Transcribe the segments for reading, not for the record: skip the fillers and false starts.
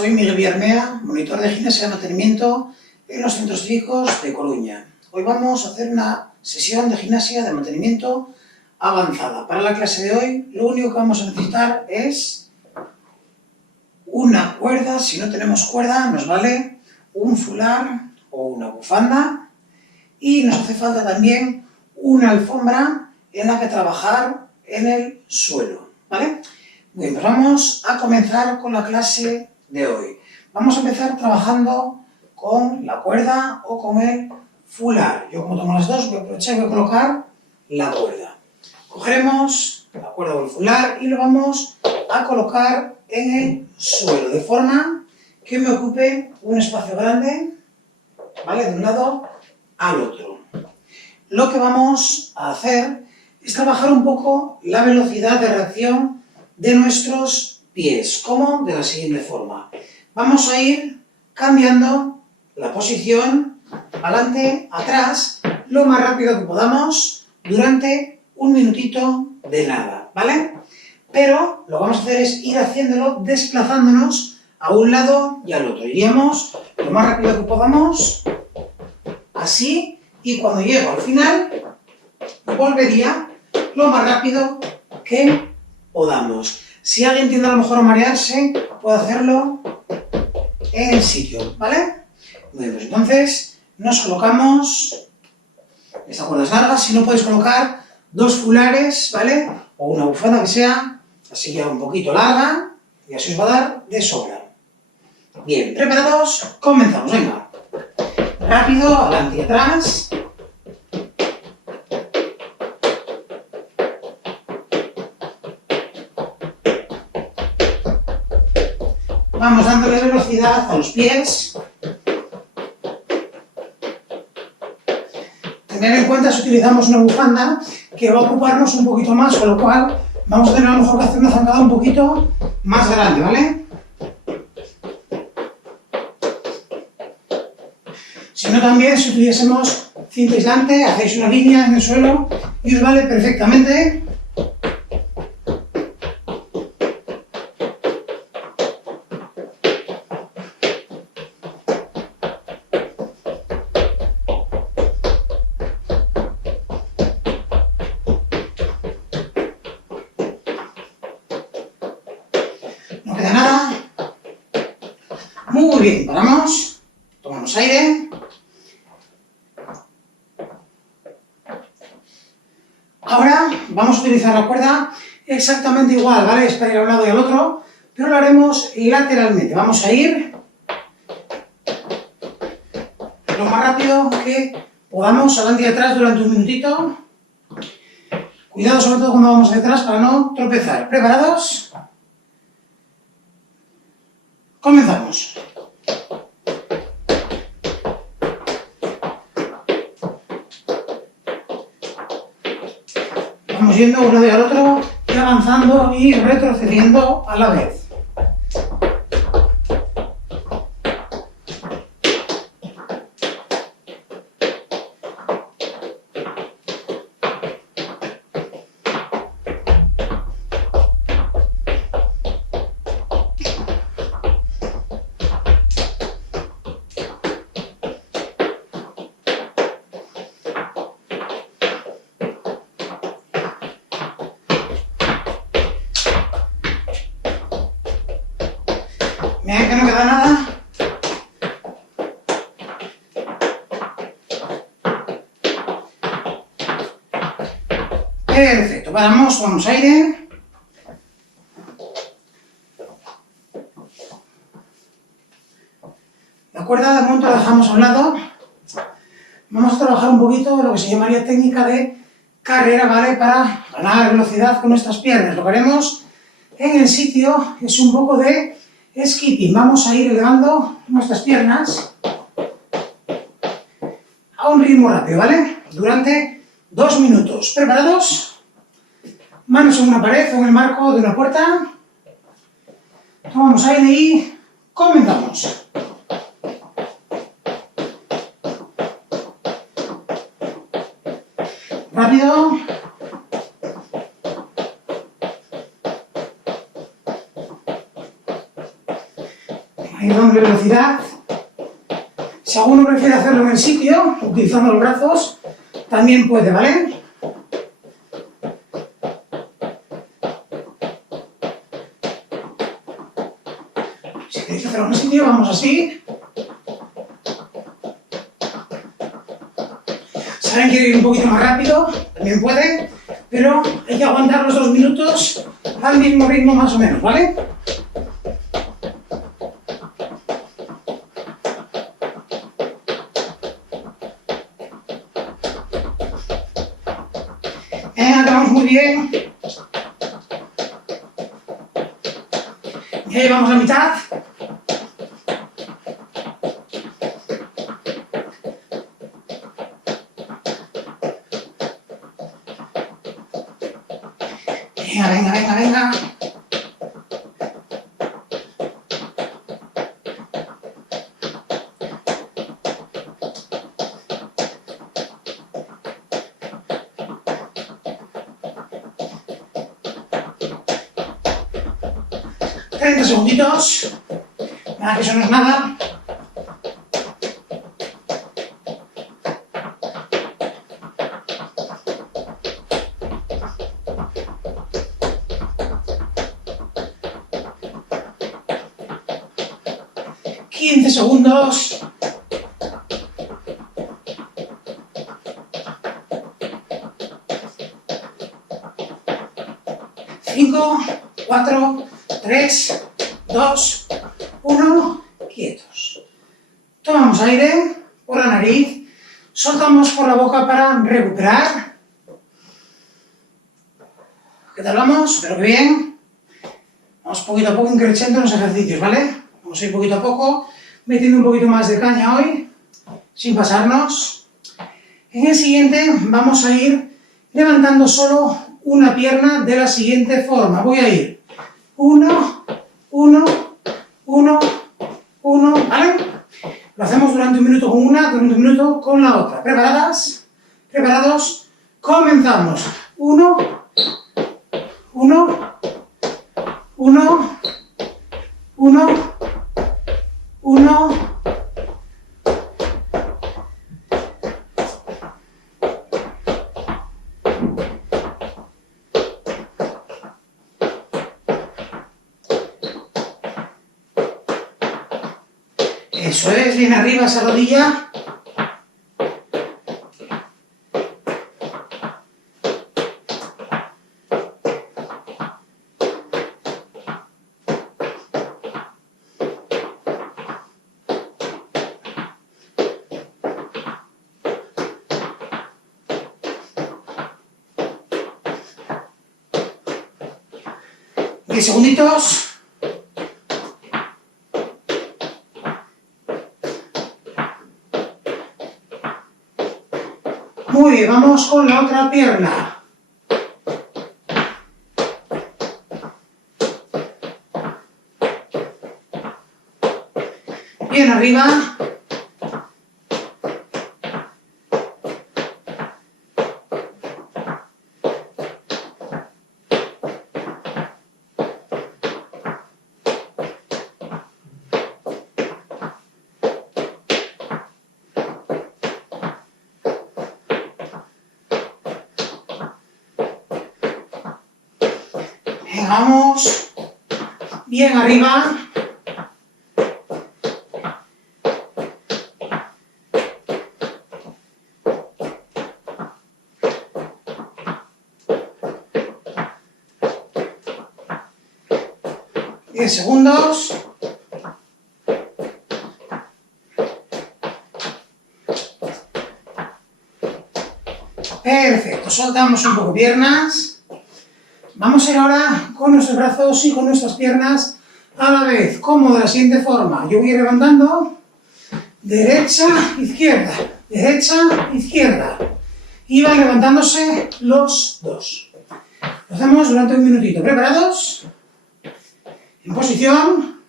soy Miguel Villarmea, monitor de gimnasia de mantenimiento en los centros cívicos de Coruña. Hoy vamos a hacer una sesión de gimnasia de mantenimiento avanzada. Para la clase de hoy, lo único que vamos a necesitar es una cuerda. Si no tenemos cuerda, nos vale un fular o una bufanda. Y nos hace falta también una alfombra en la que trabajar en el suelo, ¿vale? Bien, pues vamos a comenzar con la clase de hoy. Vamos a empezar trabajando con la cuerda o con el fular. Yo, como tengo las dos, voy a aprovechar y voy a colocar la cuerda. Cogeremos la cuerda o el fular y lo vamos a colocar en el suelo, de forma que me ocupe un espacio grande, ¿vale?, de un lado al otro. Lo que vamos a hacer es trabajar un poco la velocidad de reacción de nuestros pies, como de la siguiente forma. Vamos a ir cambiando la posición adelante, atrás, lo más rápido que podamos durante un minutito de nada, ¿vale? Pero lo que vamos a hacer es ir haciéndolo desplazándonos a un lado y al otro. Iríamos lo más rápido que podamos, así, y cuando llego al final, volvería lo más rápido que podamos. Si alguien tiende a lo mejor a marearse, puede hacerlo en el sitio, ¿vale? Bien, pues entonces nos colocamos estas cuerdas largas. Si no, podéis colocar dos fulares, ¿vale?, o una bufanda que sea así ya un poquito larga, y así os va a dar de sobra. Bien, ¿preparados? Comenzamos, venga. Rápido, adelante y atrás. Vamos dándole velocidad a los pies. Tener en cuenta si utilizamos una bufanda que va a ocuparnos un poquito más, con lo cual vamos a tener a lo mejor que hacer una zancada un poquito más grande, ¿vale? Si no, también si utilizásemos cinta aislante, hacéis una línea en el suelo y os vale perfectamente. No queda nada. Muy bien, paramos, tomamos aire. Ahora vamos a utilizar la cuerda exactamente igual, ¿vale? Es para ir a un lado y al otro, pero lo haremos lateralmente. Vamos a ir lo más rápido que podamos, adelante y atrás durante un minutito. Cuidado sobre todo cuando vamos detrás para no tropezar. ¿Preparados? Comenzamos. Vamos yendo uno de al otro y avanzando y retrocediendo a la vez. Mirad que no queda nada. Perfecto, paramos, tomamos aire. La cuerda de momento la dejamos a un lado. Vamos a trabajar un poquito lo que se llamaría técnica de carrera, ¿vale?, para ganar velocidad con nuestras piernas. Lo que haremos en el sitio es un poco de skipping. Vamos a ir elevando nuestras piernas a un ritmo rápido, ¿vale?, durante 2 minutos. ¿Preparados? Manos en una pared o en el marco de una puerta. Tomamos aire y comenzamos. Rápido. ir dándole velocidad. Si alguno prefiere hacerlo en el sitio, utilizando los brazos, también puede, ¿vale? Si queréis hacerlo en el sitio, vamos así. Si alguien quiere ir un poquito más rápido, también puede, pero hay que aguantar los 2 minutos al mismo ritmo más o menos, ¿vale? Acabamos muy bien. Ya llevamos la mitad. Venga, venga, venga, venga. $30 segunditos. Nada, que eso no es nada. $15 segundos. 5, 4, 3, 2, 1, quietos. Tomamos aire por la nariz, soltamos por la boca para recuperar. ¿Qué tal vamos? Espero que bien. Vamos poquito a poco increciendo los ejercicios, ¿vale? Vamos a ir poquito a poco, metiendo un poquito más de caña hoy, sin pasarnos. En el siguiente vamos a ir levantando solo una pierna de la siguiente forma. Voy a ir 1, 1, 1, 1, ¿vale? Lo hacemos durante 1 minuto con una, durante 1 minuto con la otra. ¿Preparadas? ¿Preparados? Comenzamos. 1, 1, 1, 1, 1. Eso es, bien arriba esa rodilla. Diez segunditos. Muy bien, vamos con la otra pierna. Bien arriba. Vamos, bien arriba. Diez segundos. Perfecto, soltamos un poco piernas. Vamos a ir ahora con nuestros brazos y con nuestras piernas a la vez, como de la siguiente forma. Yo voy a ir levantando, derecha, izquierda, derecha, izquierda. Y van levantándose los dos. Lo hacemos durante 1 minutito. ¿Preparados? En posición.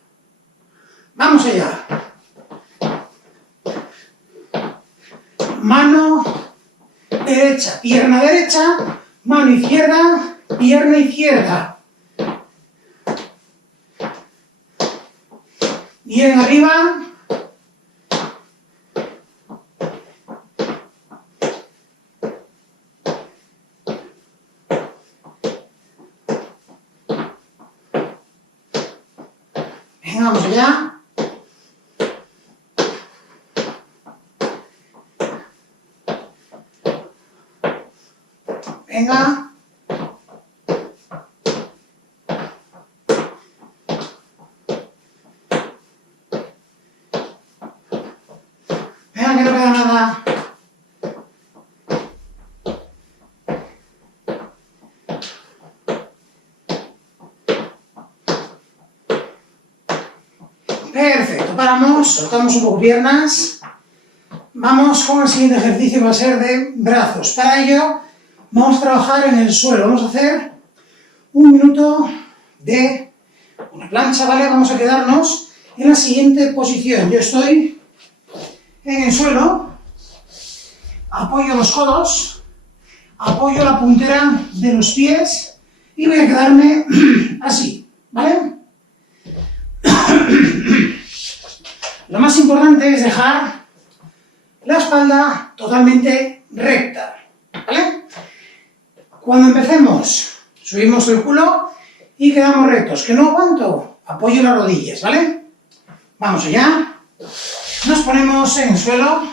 Vamos allá. Mano derecha, pierna derecha, mano izquierda, pierna izquierda. Bien arriba. Venga, vamos allá. Venga. Venga, que no queda nada. Perfecto, paramos, soltamos un poco piernas. Vamos con el siguiente ejercicio que va a ser de brazos. Para ello vamos a trabajar en el suelo. Vamos a hacer 1 minuto de una plancha, ¿vale? Vamos a quedarnos en la siguiente posición. Yo estoy en el suelo, apoyo los codos, apoyo la puntera de los pies y voy a quedarme así, ¿vale? Lo más importante es dejar la espalda totalmente recta, ¿vale? Cuando empecemos, subimos el culo y quedamos rectos. Que no aguanto, apoyo las rodillas, ¿vale? Vamos allá. Nos ponemos en el suelo,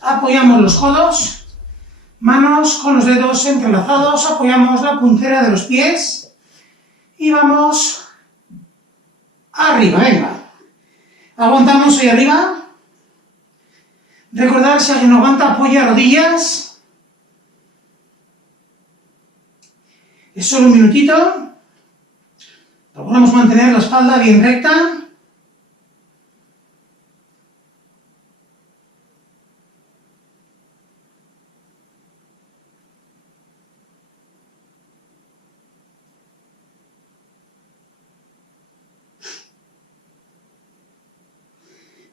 apoyamos los codos, manos con los dedos entrelazados, apoyamos la puntera de los pies y vamos arriba, venga. Aguantamos ahí arriba. Recordar, si alguien no aguanta, apoya rodillas. Es solo 1 minutito. Procuramos mantener la espalda bien recta.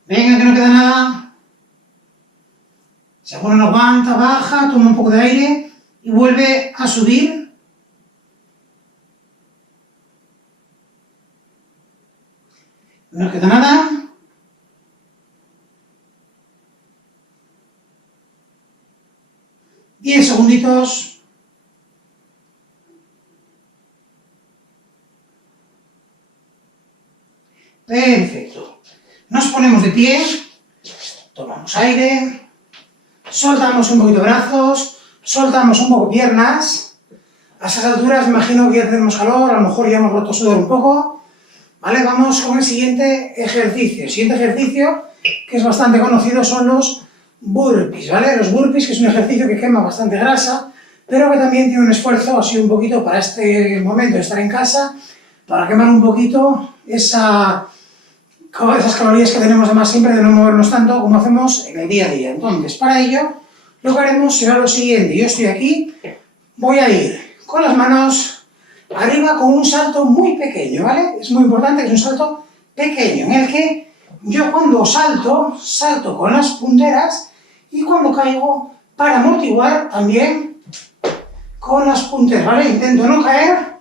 Venga, que no queda nada. Si alguno no aguanta, baja, toma un poco de aire y vuelve a subir. No queda nada. Diez segunditos. Perfecto. Nos ponemos de pie, tomamos aire, soltamos un poquito brazos, soltamos un poco piernas. A esas alturas imagino que ya tenemos calor, a lo mejor ya hemos roto sudor un poco. ¿Vale? Vamos con el siguiente ejercicio. El siguiente ejercicio, que es bastante conocido, son los burpees, ¿vale? Los burpees, que es un ejercicio que quema bastante grasa, pero que también tiene un esfuerzo así un poquito para este momento de estar en casa, para quemar un poquito esas calorías que tenemos de más siempre, de no movernos tanto como hacemos en el día a día. Entonces, para ello, lo que haremos será lo siguiente. Yo estoy aquí, voy a ir con las manos arriba con un salto muy pequeño, ¿vale? Es muy importante que es un salto pequeño, en el que yo cuando salto, salto con las punteras y cuando caigo, para amortiguar también con las punteras, ¿vale? Intento no caer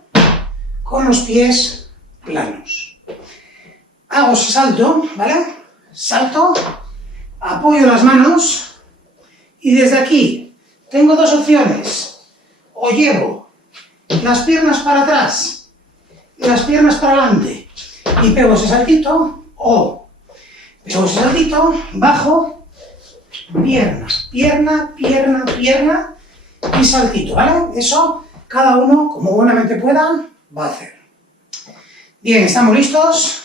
con los pies planos. Hago ese salto, ¿vale? Salto, apoyo las manos y desde aquí tengo dos opciones. O llevo las piernas para atrás y las piernas para adelante y pego ese saltito, o pego ese saltito, bajo, pierna, pierna, pierna, pierna y saltito, ¿vale? Eso cada uno, como buenamente pueda, va a hacer. Bien, ¿estamos listos?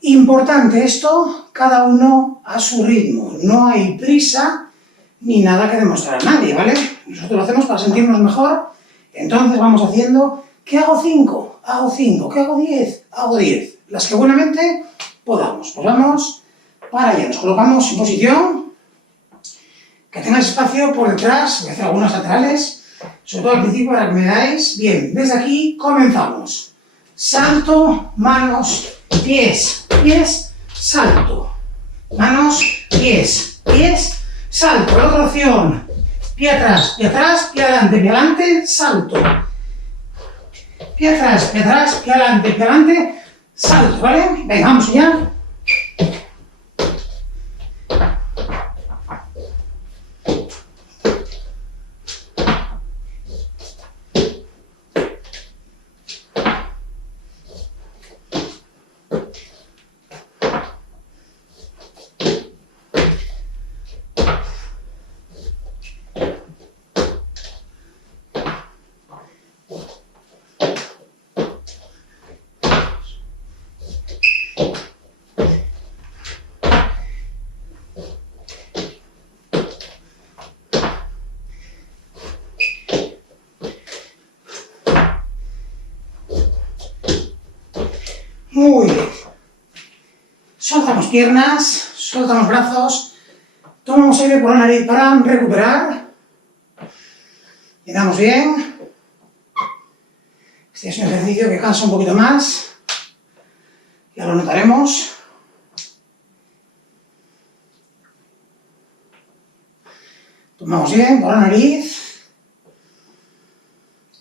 Importante esto, cada uno a su ritmo. No hay prisa ni nada que demostrar a nadie, ¿vale? Nosotros lo hacemos para sentirnos mejor, entonces vamos haciendo, ¿qué hago 5? Hago 5, ¿qué hago 10? Hago 10. Las que buenamente podamos. Pues vamos para allá, nos colocamos en posición, que tengáis espacio por detrás, voy a hacer algunas laterales, sobre todo al principio para que me veáis. Bien, desde aquí comenzamos. Salto, manos, pies, pies, salto. Manos, pies, pies, salto. La otra opción, pie atrás, pie adelante, salto. Pie atrás, pie adelante, saltos, ¿vale? Venga, vamos allá. Muy bien. Soltamos piernas, soltamos brazos, tomamos aire por la nariz para recuperar. Llenamos bien. Este es un ejercicio que cansa un poquito más. Ya lo notaremos. Tomamos bien por la nariz.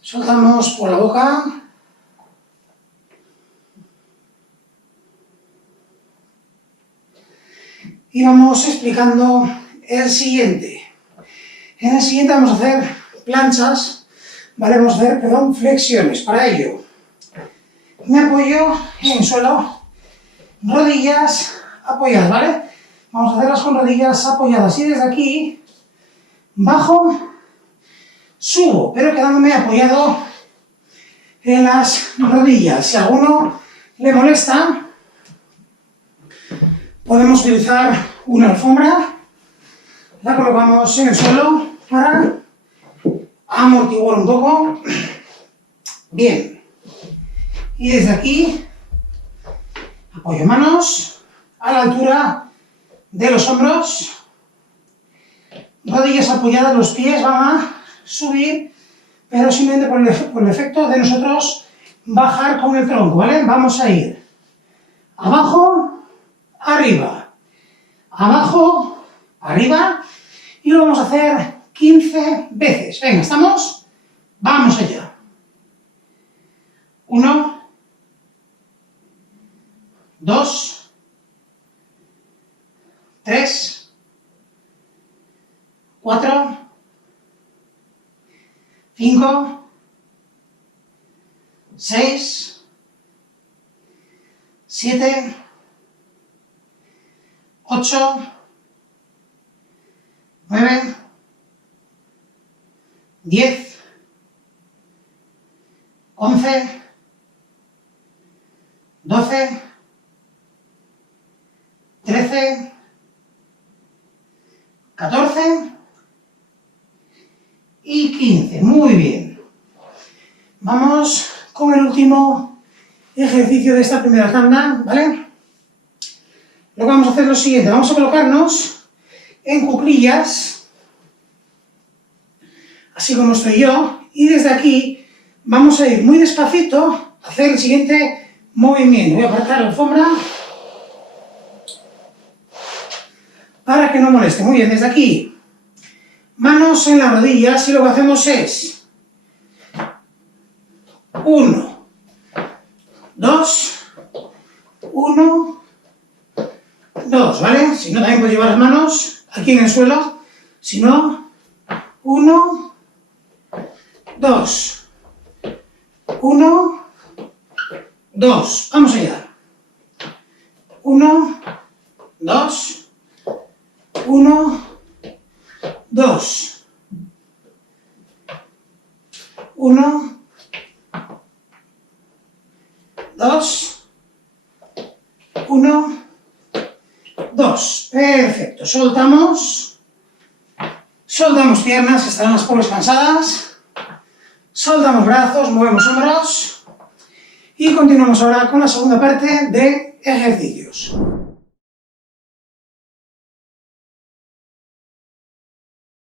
Soltamos por la boca. Y vamos explicando el siguiente. En el siguiente vamos a hacer planchas, ¿vale? Vamos a hacer, flexiones. Para ello, me apoyo en el suelo, rodillas apoyadas, ¿vale? Vamos a hacerlas con rodillas apoyadas. Y desde aquí, bajo, subo, pero quedándome apoyado en las rodillas. Si a alguno le molesta, podemos utilizar una alfombra, la colocamos en el suelo para amortiguar un poco. Bien. Y desde aquí, apoyo manos a la altura de los hombros, rodillas apoyadas, los pies van a subir, pero simplemente por el efecto de nosotros bajar con el tronco, ¿vale? Vamos a ir abajo, arriba, abajo, arriba, y lo vamos a hacer 15 veces. Venga, ¿estamos? Vamos allá. 1, 2, 3, 4, 5, 6, 7, 8, 9, 10, 11, 12, 13, 14 y 15. Muy bien. Vamos con el último ejercicio de esta primera tanda, ¿vale? Lo que vamos a hacer es lo siguiente. Vamos a colocarnos en cuclillas, así como estoy yo, y desde aquí vamos a ir muy despacito a hacer el siguiente movimiento. Voy a apartar la alfombra para que no moleste. Muy bien, desde aquí, manos en las rodillas, y lo que hacemos es 1, 2, 1, 2, ¿vale? Si no, también puedes llevar las manos aquí en el suelo. Si no, 1, 2, 1, 2. Vamos allá. 1, 2, 1, 2. 1, 2, 1, 2. Perfecto. Soltamos. Soltamos piernas, que estarán las pobres cansadas. Soltamos brazos, movemos hombros. Y continuamos ahora con la segunda parte de ejercicios.